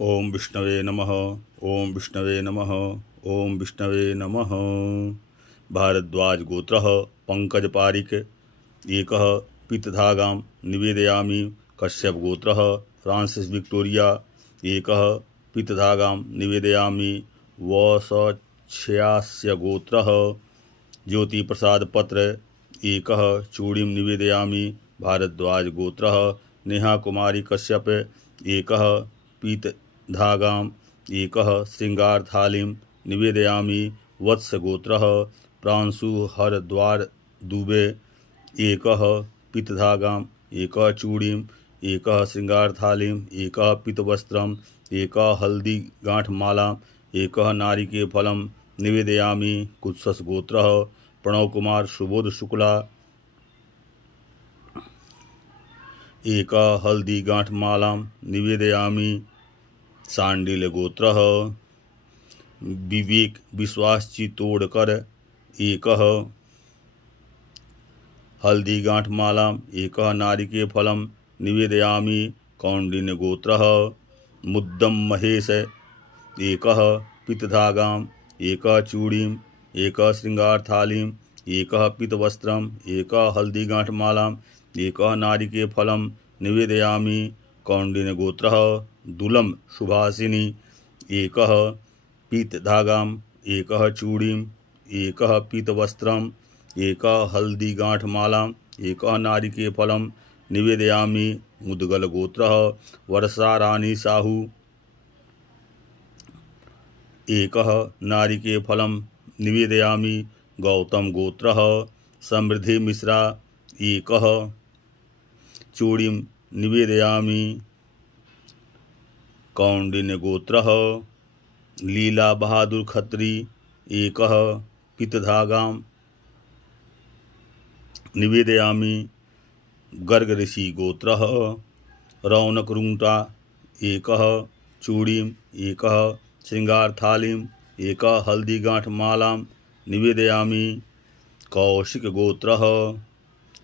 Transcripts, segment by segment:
ओम विष्णवे नमः। ओम विष्णवे नमः। ओम विष्णवे नमः। भारद्वाज गोत्रः पंकज पारिक एकः पीतधागां निवेदयामि। कश्यप गोत्रः फ्रांसिस विक्टोरिया एकः पीतधागां निवेदयामि। वसच्छ्यास्य गोत्रः ज्योति प्रसाद पत्र एकः चूड़ीं निवेदयामि। भारद्वाज गोत्रः नेहा कुमारी कश्यप एकः पीतधागां एकः श्रृंगार थालीं निवेदयामि। वत्स गोत्रः प्रांशु हरद्वार दुबे एकः पीतधागां एकः चूड़ीं एकः श्रृंगार थालीं एकः पीतवस्त्रम् एकः हल्दी गांठमाला एकः नारिकेल फलं निवेदयामि। कुत्सस गोत्रः प्रणव कुमार सुबोध शुक्ला एकः हल्दी गांठमालां निवेदयामि। सांडिल गोत्रः विवेक विश्वास चित्तोड़कर एकः हल्दी गांठमालां एकः नारिकेल फलं निवेदयामि। कौंडिन्य गोत्रः मुद्दम महेश एकः पीतधागां एकः चूड़ीं एकः श्रृंगार थालीं एकः पीतवस्त्रम् एकः हल्दी गांठमालां एकः नारिकेल फलं निवेदयामि। कौंडिन्य गोत्रः दुलम सुभासिनी एकः पीतधागां एकः चूड़ीं एकः पीतवस्त्रम् एकः हल्दी गांठमालां एकः नारिकेल फलं निवेदयामि। मुदगल गोत्रः वर्षा रानी साहू एकः नारिकेल फलं निवेदयामि। गौतम गोत्रः समृद्धि मिश्रा एकः चूड़ीं निवेदयामि। कौंडिन्य गोत्रः लीला बहादुर खत्री एकः पीतधागां निवेदयामि। गर्ग ऋषि गोत्रः रौनक रुंगटा एकः चूड़ीं एकः श्रृंगार थालीं एकः हल्दी गांठमालां निवेदयामि। कौशिक गोत्रः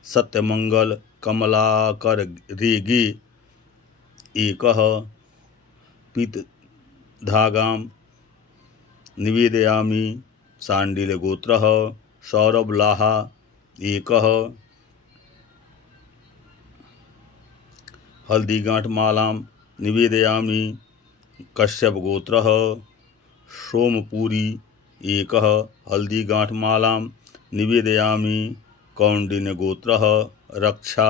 सत्यमंगल कमलाकर रेगे एकः पीतधागां निवेदयामि। सांडिल गोत्रः सौरभ लाहा एकः हल्दी गांठमालां निवेदयामि। कश्यप गोत्रः सोमपुरी एकः हल्दी गांठमालां निवेदयामि। कौंडिन्य गोत्रः रक्षा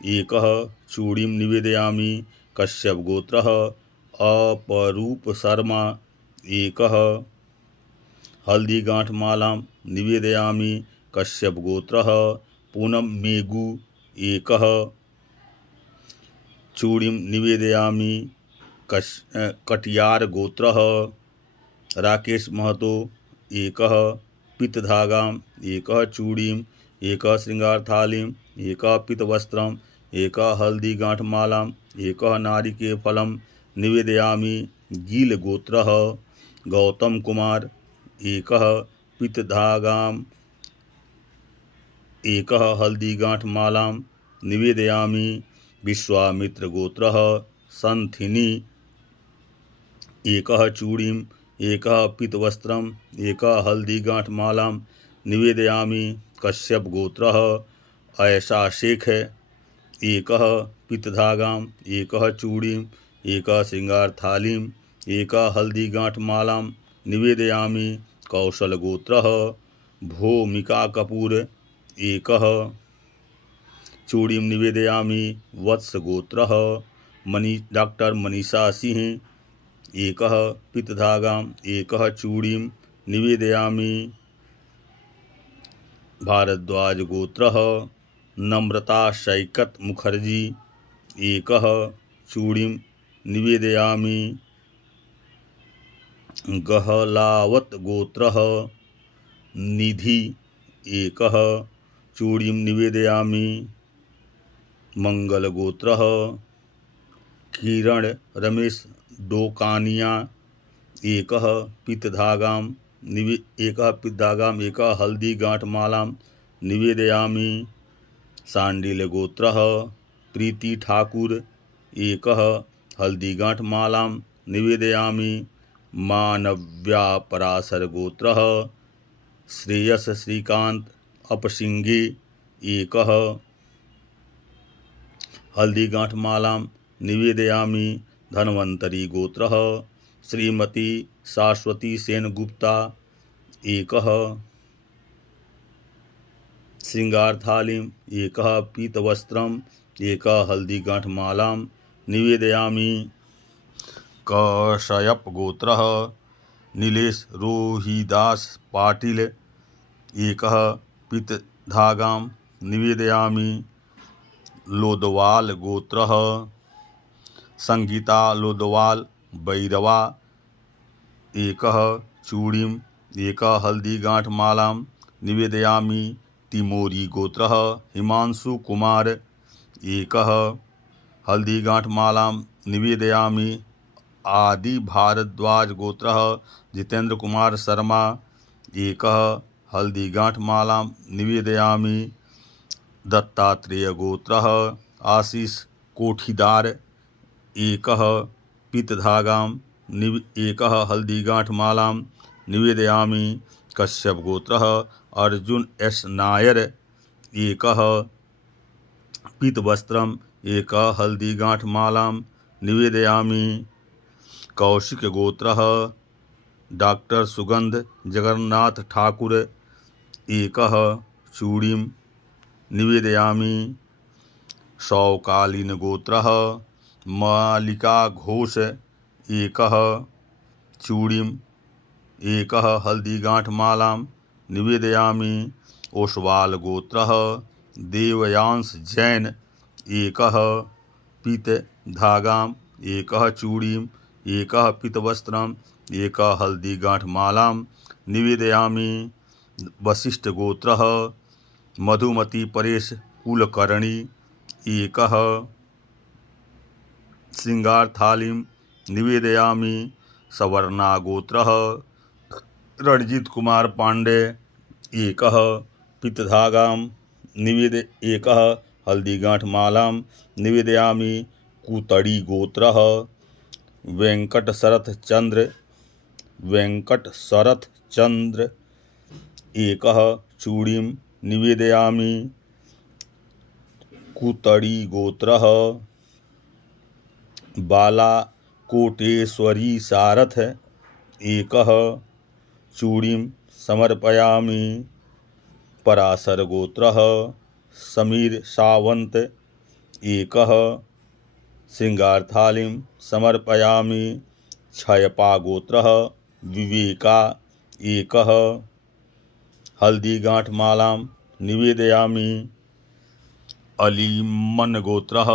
एकः चूड़ीं निवेदयामि। कश्यप गोत्रः अपरूप शर्मा एकः हल्दी गांठमालां निवेदयामि। कश्यप गोत्रः पूनम मेगू एकः चूड़ीं निवेदयामि। कटियार गोत्रः राकेश महतो एकः पीतधागां एकः चूड़ीं एकः श्रृंगार थालीं एकः पीतवस्त्रम् एकः हल्दी गांठमालां एकः नारिकेल फलं निवेदयामि। गील गोत्रः गौतम कुमार एकः पीतधागां एकः हल्दी गांठमालां निवेदयामि। विश्वामित्र गोत्रः संथिनी एकः चूड़ीं एकः पीतवस्त्रम् एकः हल्दी गांठमालां निवेदयामि। कश्यप गोत्रः ऐसा शेख एकः पीतधागां एकः चूड़ीं एकः श्रृंगार थालीं एकः हल्दी गांठमालां निवेदयामि। कौशल गोत्रः भूमिका कपूर एकः चूड़ीं निवेदयामि। वत्स गोत्रः डॉक्टर मनीषा सिंह एकः पीतधागां एकः चूड़ीं निवेदयामि। भारद्वाज गोत्रः नम्रता शैकत मुखर्जी एकः चूड़ीं निवेदयामि। गहलावत गोत्रः निधि एकः चूड़ीं निवेदयामि। मंगल गोत्रः किरण रमेश डोकानिया एकः पीतधागां एकः हल्दी गांठमालां निवेदयामि। सांडिल गोत्रः प्रीति ठाकुर एकः हल्दी गांठमालां निवेदयामि। मानव्या पराशरगोत्रः श्रेयस श्रीकांत अपसिंगे एकः। हल्दीगांठमालां निवेदयामि। धन्वंतरी गोत्रः श्रीमती शाश्वती सेनगुप्ता एकः। श्रृंगारथालीं एकः। पीतवस्त्रम् एकः। हल्दीगांठमालां निवेदयामि। कश्यप गोत्रः नीलेश रोहिदास पाटिल एकः। पीतधागां निवेदयामि। लोदवाल गोत्रः संगीता लोदवाल भैरवा एकः। चूड़ीम् एकः। हल्दीगांठमालां निवेदयामि। तिमोरी गोत्रः हिमांशु कुमार एकः। हल्दीगांठमालां निवेदयामि। आदि भारद्वाज गोत्रः जितेंद्र कुमार शर्मा एकः। हल्दीगांठमालां निवेदयामि। दत्तात्रेय गोत्रः आशीष कोठीदार एकः। पीतधागां एकः। हल्दीगांठमालां निवेदयामि। कश्यप गोत्रः अर्जुन एस नायर एकः। पीतवस्त्रम् एकः। हल्दीगांठमालां निवेदयामि। कौशिक गोत्रः डॉक्टर सुगंध जगन्नाथ ठाकुर एकः। चूड़ीम् निवेदयामि। शौकालीन गोत्रः मालिका घोष एकः। चूड़ीम् एकः। हल्दीगांठमालां निवेदयामि। ओसवाल गोत्रः देवयांश जैन एकः। पीतधागाम् एकः। चूड़ीम् एकः। पीतवस्त्रम् एकः। हल्दीगांठमालां निवेदयामि। वशिष्ठ गोत्रः मधुमती परेश कुलकर्णी एकः। श्रृंगारथालीं निवेदयामि। सवर्णा गोत्रः रणजीत कुमार पांडे एकः। पीतधागां एकः। हल्दीगांठमालां निवेदयामि। कुतड़ी गोत्रः वेंकट शरथ चंद्र एकः। चूड़ीम् निवेदयामि। कुतड़ी गोत्रः बाला कोटेश्वरी सारथ एकः। चूड़ीम् समर्पयामि। पराशर गोत्रः समीर सावंत एकः। श्रृंगारथालीं समर्पयामि। क्षयपा गोत्रः विवेका एकः। हल्दीगांठमालां निवेदयामि। अलीमन गोत्रः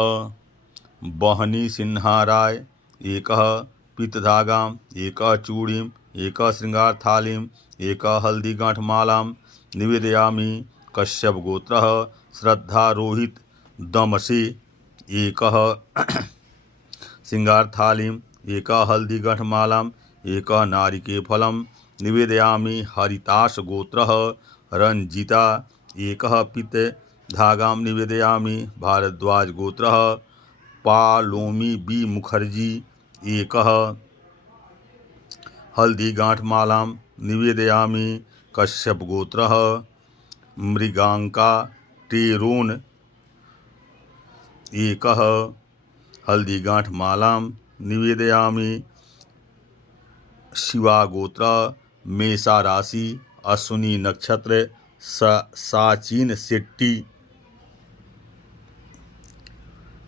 बहनी सिन्हा राय एकः। पीतधागां एकः। चूड़ीम् एकः। श्रृंगारथालीं एकः। हल्दीगांठमालां निवेदयामि। कश्यप गोत्रः श्रद्धा रोहित दमसे एकः। श्रृंगारथालीं एकः। हल्दीगांठमालां एकः। नारिकेलफलं निवेदयामि। हरिताश गोत्रः रंजिता एकः। पीतधागां निवेदयामि। भारद्वाज गोत्रः पालोमी बी मुखर्जी एकः। हल्दीगांठमालां निवेदयामि। कश्यप गोत्रः मृगांका टेरोन एकः। हल्दीगांठमालां निवेदयामि। शिवा गोत्र मेषा राशि अश्विनी नक्षत्र साचिन शेट्टी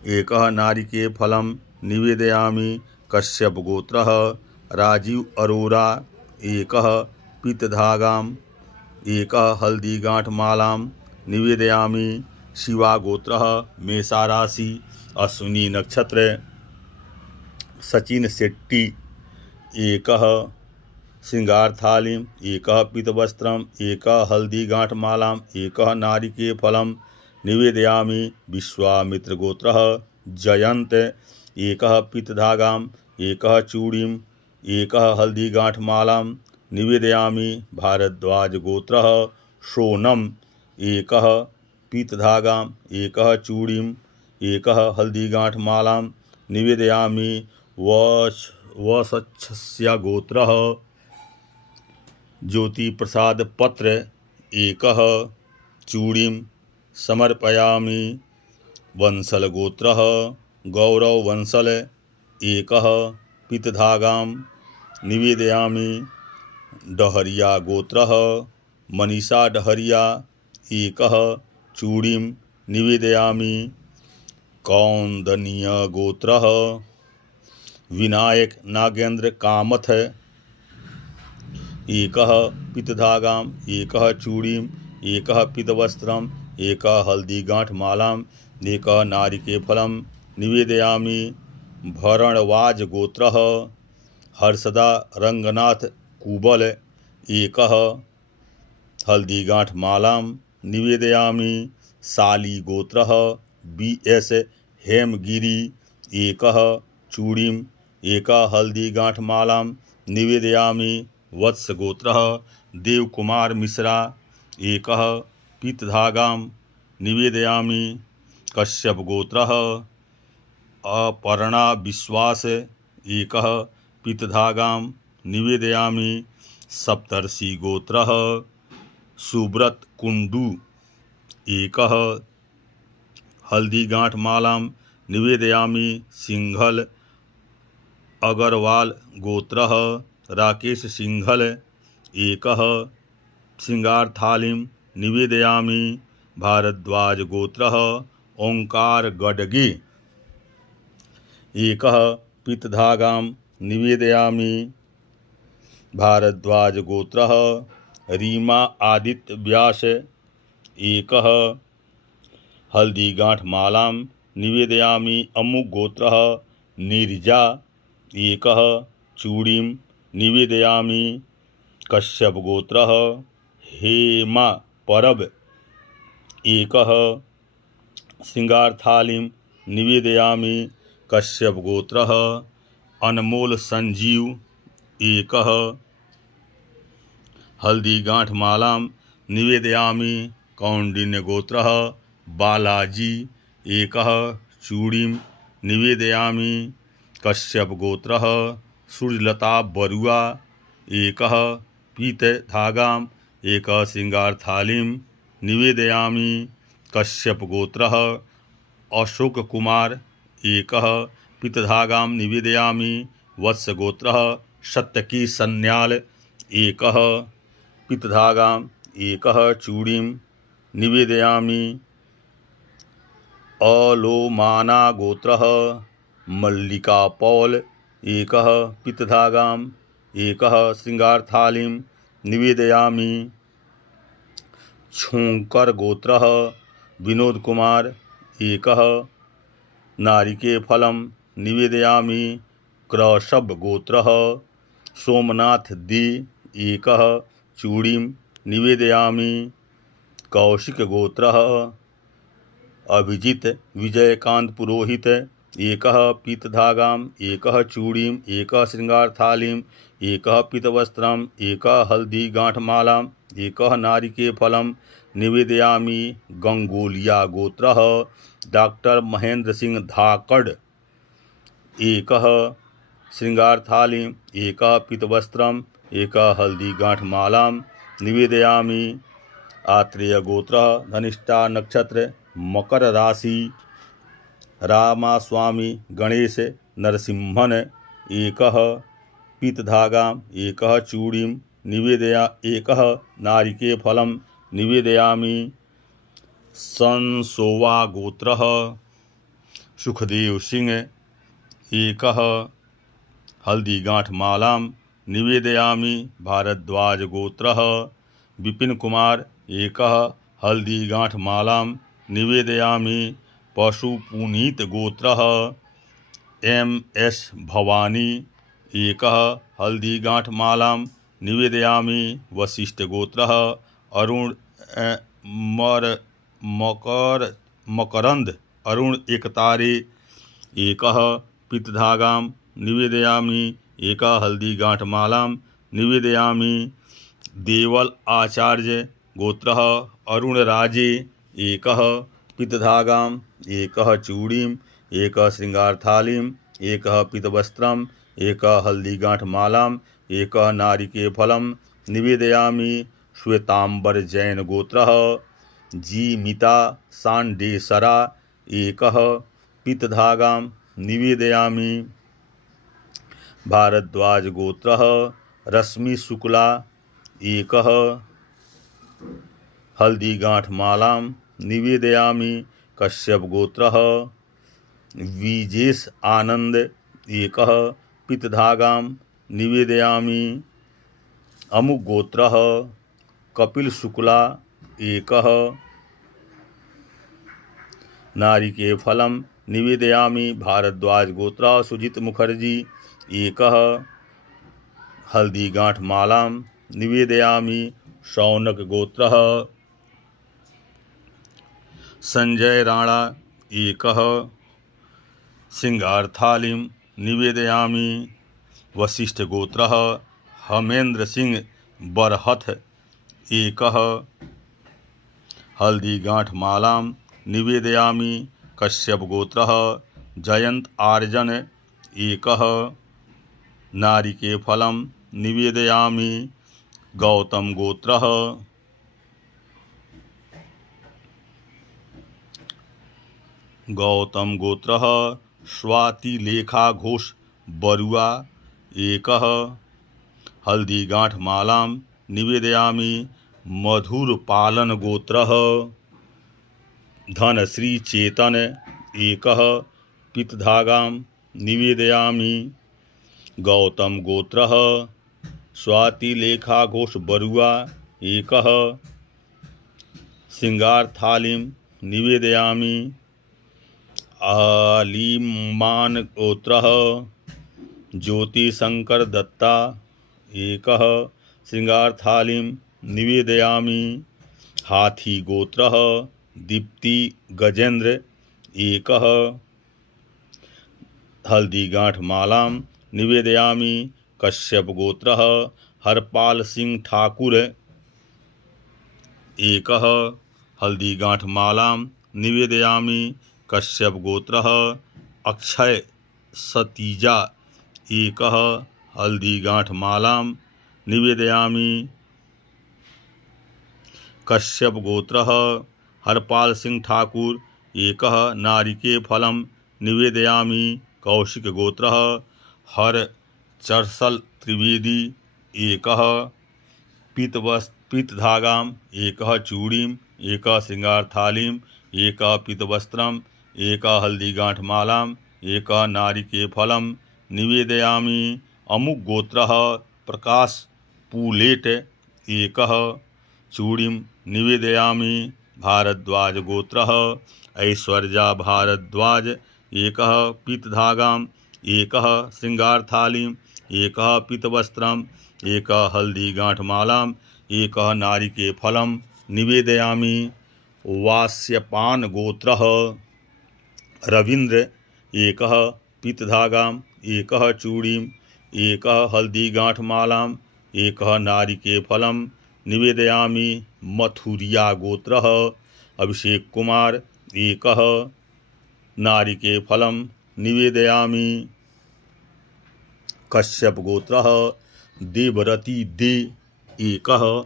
एकः। नारिकेलफलं निवेदयामि। कश्यप गोत्रः राजीव अरोरा एकः। पीतधागां एकः। हल्दीगांठमालां निवेदयामि। शिवा गोत्रः मेषा राशि अश्विनी नक्षत्र सचिन शेट्टी एकः। श्रृंगारथालीं एकः। पीतवस्त्रम् एकः। हल्दीगांठमालां एकः। नारिकेलफलं निवेदयामि। विश्वामित्र गोत्रः जयंत एकः। पीतधागां एकः। चूड़ीम् एकः। हल्दीगांठमालां निवेदयामि। भारद्वाज गोत्रः सोनम एकः। पीतधागां एकः। चूड़ीम् एकः। हल्दीगांठमालां निवेदयामि। वसच्छस्य गोत्रः ज्योतिप्रसाद पत्र एकः चूड़ीं समर्पयामि। वंशल गोत्रः गौरव वंशल एकः पीतधागां निवेदयामि। डहरिया गोत्रः मनीषा डहरिया एकः चूड़ीं निवेदयामि। कौंदनीय गोत्रः विनायक नागेंद्र कामथ एकः पीतधागां एकः चूड़ीं एकः पीतवस्त्रम् एकः हल्दीगांठमालाम् एकः नारिकेलफलं निवेदयामि। भरणवाज गोत्रः हर्षदा रंगनाथ कुबल एकः हल्दीगांठमालां निवेदयामि। शाली गोत्रः BS हेमगिरी एकः चूड़ीं एकः हल्दीगांठमालां निवेदयामि। वत्स गोत्रः देवकुमार मिश्रा एकः पीतधागां निवेदयामि। कश्यप गोत्रः अपर्णा विश्वास एकः पीतधागां निवेदयामि। सप्तर्षि गोत्रः सुब्रत कुंडू एकः हल्दीगांठमालां निवेदयामि। सिंघल अग्रवाल गोत्रः राकेश सिंघल एकः श्रृंगारथालीं निवेदयामि। भारद्वाज गोत्रः ओंकार गडगे एकः पीतधागां निवेदयामि। भारद्वाज गोत्रः रीमा आदित्य व्यास एकः हल्दीगांठमालां निवेदयामि। अमुक गोत्रः नीरजा एकः चूड़ीं निवेदयामि। कश्यप गोत्रः हेमा परब एकः श्रृंगारथालीं निवेदयामि। कश्यप गोत्रः अनमोल संजीव एकः हल्दीगांठमालां निवेदयामि। कौंडिन्य गोत्रः बालाजी एकः चूड़ीं निवेदयामि। कश्यप गोत्रः सूर्यलता बरुआ एकः पीतधागां एकः श्रृंगारथालीं निवेदयामि। कश्यप गोत्रः अशोक कुमार एकः पीतधागां निवेदयामि। वत्स गोत्रः सत्यकी सन्याल एकः पीतधागां एकः चूड़ीं निवेदयामि। अलोमाना गोत्रः मल्लिका पौल एकः पीतधागां एकः श्रृंगारथालीं निवेदयामि। छोंकर गोत्रः विनोद कुमार एकः नारिकेलफलं निवेदयामि। क्रौशभ गोत्रः सोमनाथ दे एकः चूड़ीं निवेदयामि। कौशिक गोत्रः अभिजित विजयकांत पुरोहित एकः पीतधागां एकः चूड़ीं एकः श्रृंगारथालीं एकः पीतवस्त्रम् एकः हल्दीगांठमालाम् एकः नारिकेलफलं निवेदयामि। गंगोलिया गोत्रः डॉक्टर महेंद्र सिंह धाकड़ एकः श्रृंगारथालीं एकः पीतवस्त्रम् एकः हल्दीगांठमालां निवेदयामि। आत्रेय गोत्रः धनिष्ठा नक्षत्र मकर राशि रामास्वामी गणेश नरसिंहन एकः पीतधागां एकः चूड़ीं एकः नारिकेलफलं निवेदयामि। संसोवा गोत्रः सुखदेव सिंह एकः हल्दीगांठमालां निवेदयामि। भारद्वाज गोत्रः विपिन कुमार एकः हल्दीगांठमालां निवेदयामि। पशुपुनीत गोत्रः MS भवानी एकः हल्दीगांठमालां निवेदयामि। वशिष्ठ गोत्रः अरुण मकरंद अरुण एकतारे एकः पीतधागां निवेदयामि एकः हल्दीगांठमालां निवेदयामि। देवल आचार्य गोत्रः अरुण राजे एकः पीतधागां एकः चूड़ीं एकः श्रृंगारथालीं एकः पीतवस्त्रम् एकः हल्दीगांठमालाम् एकः नारिकेलफलं निवेदयामि। श्वेतांबरजैनगोत्रः जीमिता सांडेसरा एकः पीतधागां निवेदयामि। भारद्वाजगोत्रः रश्मिशुक्ला एकः हल्दीगांठमालां निवेदयामि। कश्यपगोत्रः विजेश आनंद एकः पीतधागां निवेदयामि। अमुगोत्रः कपिलशुक्ला एकः नारिकेलफलं निवेदयामि। भारद्वाजगोत्रः सुजित मुखर्जी एकः हल्दीगांठमालां निवेदयामि। शौनकगोत्रः संजय राणा एकः सिंगारथालीं निवेदयामि। वशिष्ठगोत्रः हेमेंद्र सिंह बरहथ एकः हल्दीगांठमालां निवेदयामि। कश्यपगोत्रः जयंत आर्जन एकः नारिकेलफलं निवेदयामि। गौतमगोत्रः स्वातिलेखा घोष बरुआ एकः हल्दीगांठमालां निवेदयामि। मधुरपालनगोत्रः धनश्री चेतन एकः पीतधागां निवेदयामि। गौतमगोत्रः स्वातिलेखा घोष बरुआ एकः सिंगारथालीं निवेदयामि। आलिमान गोत्रः ज्योतिशंकर दत्ता एकः सिंगारथालीं निवेदयामि। हाथी गोत्रः दीप्ति गजेंद्र एकः हल्दीगांठमालां निवेदयामि। कश्यपगोत्रः हरपाल सिंह ठाकुर एकः हल्दीगांठमालां निवेदयामि। कश्यपगोत्रः अक्षय सतीजा एकः हल्दीगांठमालां निवेदयामि। कश्यपगोत्रः हरपाल सिंह ठाकुर एकः नारिकेलफलं निवेदयामि। कौशिकगोत्रः हरचर्सल त्रिवेदी एकः पीतधागां एकः चूड़ीं एकः सिंगारथालीं एकः पीतवस्त्रम् एकः हल्दीगांठमालां एकः नारिकेलफलं निवेदयामि। अमुगोत्रः प्रकाश पूलेट एकः चूड़ीं निवेदयामि। भारद्वाजगोत्रः ऐश्वर्या भारद्वाज एकः पीतधागां एकः सिंगारथालीं एकः पीतवस्त्रम् एकः हल्दीगांठमालां एकः नारिकेलफलं निवेदयामि। वास्यपान गोत्रः रवींद्र एकः पीतधागां एकः चूड़ीं एकः हल्दीगांठमालां एकः नारिकेलफलं निवेदयामि। मथुरिया गोत्रः अभिषेक कुमार एकः नारिकेलफलं निवेदयामि। कश्यपगोत्रः देवरती दे एकः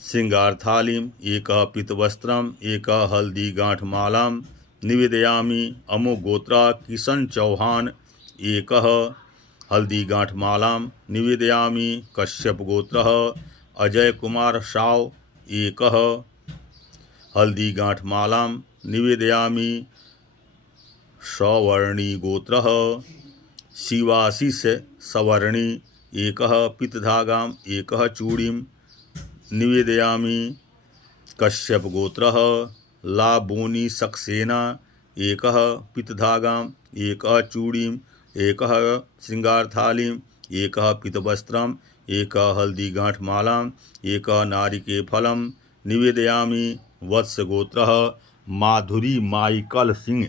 सिंगारथालीं एकः पीतवस्त्रम् एकः हल्दीगांठमालां निवेदयामि। अमुगोत्रः किशन चौहान एकः हल्दीगांठमालां निवेदयामि। कश्यपगोत्रः अजय कुमार साव एकः हल्दीगांठमालां निवेदयामि। सवर्णी गोत्रः शिवाशिष सवर्णी एकः पीतधागां एकः चूड़ीं निवेदयामि। कश्यपगोत्रः लाबोनी सक्सेना एकः पीतधागां एकः चूड़ीं एकः सिंगारथालीं एकः पीतवस्त्रम् एकः हल्दीगांठमालां एकः नारिकेलफलं निवेदयामि। वत्सगोत्रः माधुरी माइकल सिंह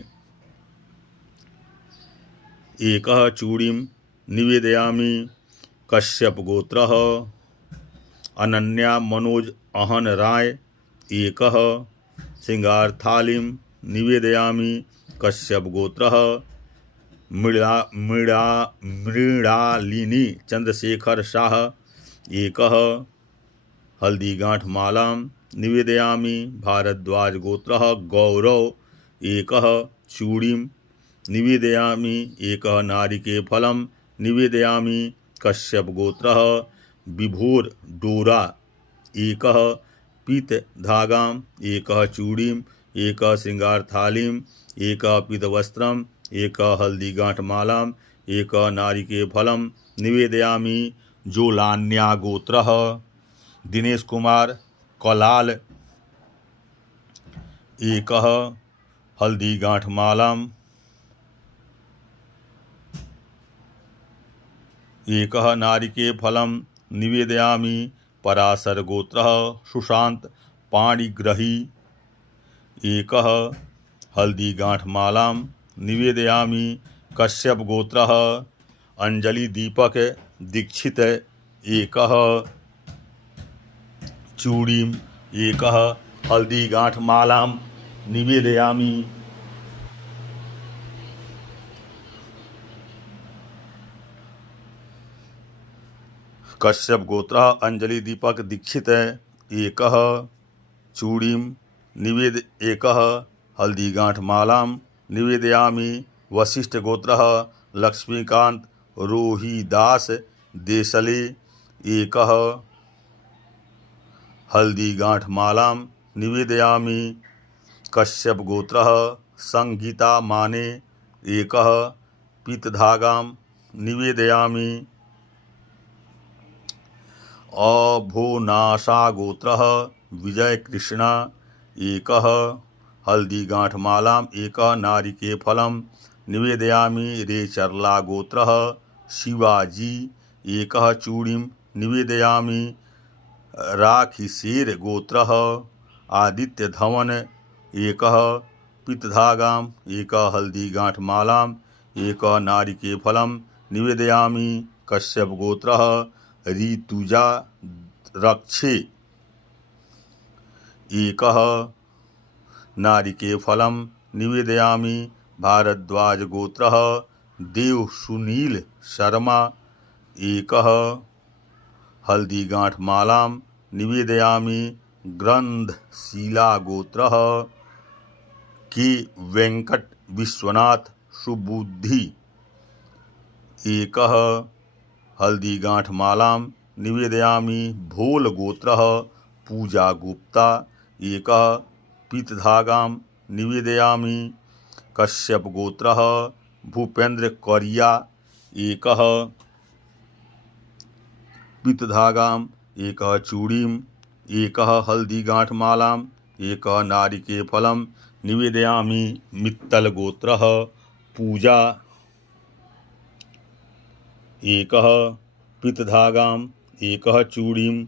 एकः चूड़ीं निवेदयामि। कश्यपगोत्रः अनन्या मनोज अहन राय एकः सिंगारथालीं निवेदयामि। कश्यपगोत्रः मृणालिनी चंद्रशेखर शाह एकः हल्दीगांठमालां निवेदयामि। भारद्वाज गोत्रः गौरव एकः चूड़ीं निवेदयामि। एकः नारिकेलफलं निवेदयामि। कश्यप गोत्रः विभोर डोरा एकः पीतधागाम् एकः चूड़ीम् एकः श्रृंगारथालीम् एकः पीतवस्त्रम् एकः हल्दीगांठमालाम् एकः नारिकेलफलं निवेदयामि। जोलान्या गोत्रः दिनेश कुमार कलाल एकः हल्दीगांठमालाम् एकः नारिकेलफलं निवेदयामि। पराशर गोत्रः सुशांत पाणिग्रही एकः हल्दीगांठमालां निवेदयामि। कश्यप गोत्रः अंजलि दीपक दीक्षित एकः चूड़ीं एकः हल्दीगांठमालां निवेदयामि। कश्यप गोत्रः अंजलि दीपक दीक्षित एकः चूड़ीं एकः हल्दीगांठमालां निवेदयामि। वशिष्ठ गोत्रः लक्ष्मीकांत रोहिदास देसले एकः हल्दीगांठमालां निवेदयामि। कश्यप गोत्रः संगीता माने एकः पीतधागां निवेदयामि। अभोनाशा गोत्रः विजय कृष्णा एकः हल्दीगांठमालाम् एकः नारिकेलफलं निवेदयामि। रेचरला गोत्रः शिवाजी एकः चूड़ीं निवेदयामि। राखीशेर गोत्रः आदित्य धवन एकः पीतधागाम् एकः हल्दीगांठमालाम् एकः नारिकेलफलं निवेदयामि। कश्यप गोत्रः ऋतुजा रक्षे एकः नारिकेलफलं निवेदयामि। भारद्वाज गोत्रः देव सुनील शर्मा एकः हल्दीगांठमालां निवेदयामि। ग्रंथशीला गोत्रः के वेंकट विश्वनाथ सुबुद्धि एकः हल्दीगांठमालां निवेदयामि। भोल गोत्रः पूजा गुप्ता एकः पीतधागां निवेदयामि। कश्यप गोत्रः भूपेंद्र करिया एकः पीतधागाम् एकः चूड़ीं एकः हल्दीगांठमालाम् एकः नारिकेलफलं निवेदयामि। मित्तल गोत्रः पूजा एकः पीतधागाम् एकः चूड़ीं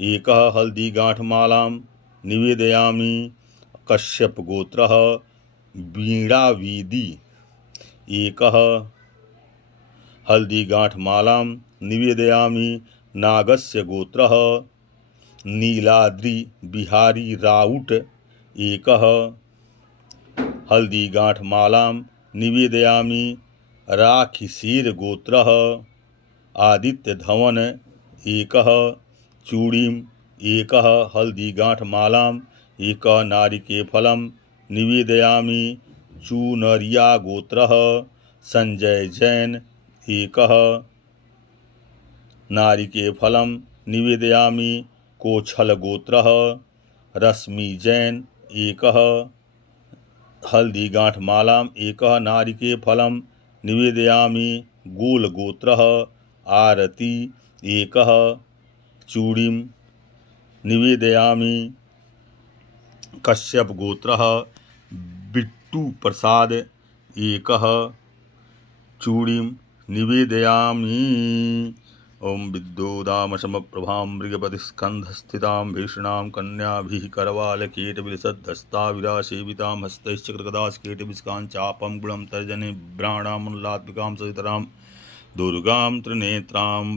एकः हल्दीगांठमालां निवेदयामि। कश्यप गोत्रः वीणावीदी एकः हल्दीगांठमालां निवेदयामि। नागस्य गोत्रः नीलाद्रि बिहारी राउत एकः हल्दीगांठमालां निवेदयामि। राखीशेर गोत्रः आदित्य धवन एकः चूड़ीं एकः हल्दीगांठमालाम् एकः नारिकेलफलं निवेदयामि। चूनरिया गोत्रः संजय जैन एकः नारिकेलफलं निवेदयामि। कोछल गोत्रः रश्मि जैन एकः हल्दीगांठमालाम् एकः नारिकेलफलं निवेदयामि। गोल गोत्रः आरती एकः चूड़ीं निवेदयामि। कश्यप गोत्रः बिट्टू प्रसाद एकः चूड़ीं निवेदयामि। ओम विद्योदामशमप्रभां मृगपतिस्कन्धस्थितां भीषणां कन्याभिः करवालकेटविलसद्धस्ता विलासेवितां हस्तैश्चक्रगदास्केटविस्कां चापं गुणं तर्जने भ्राणामुल्लात्मिकां सहितरां दुर्गां त्रिनेत्रां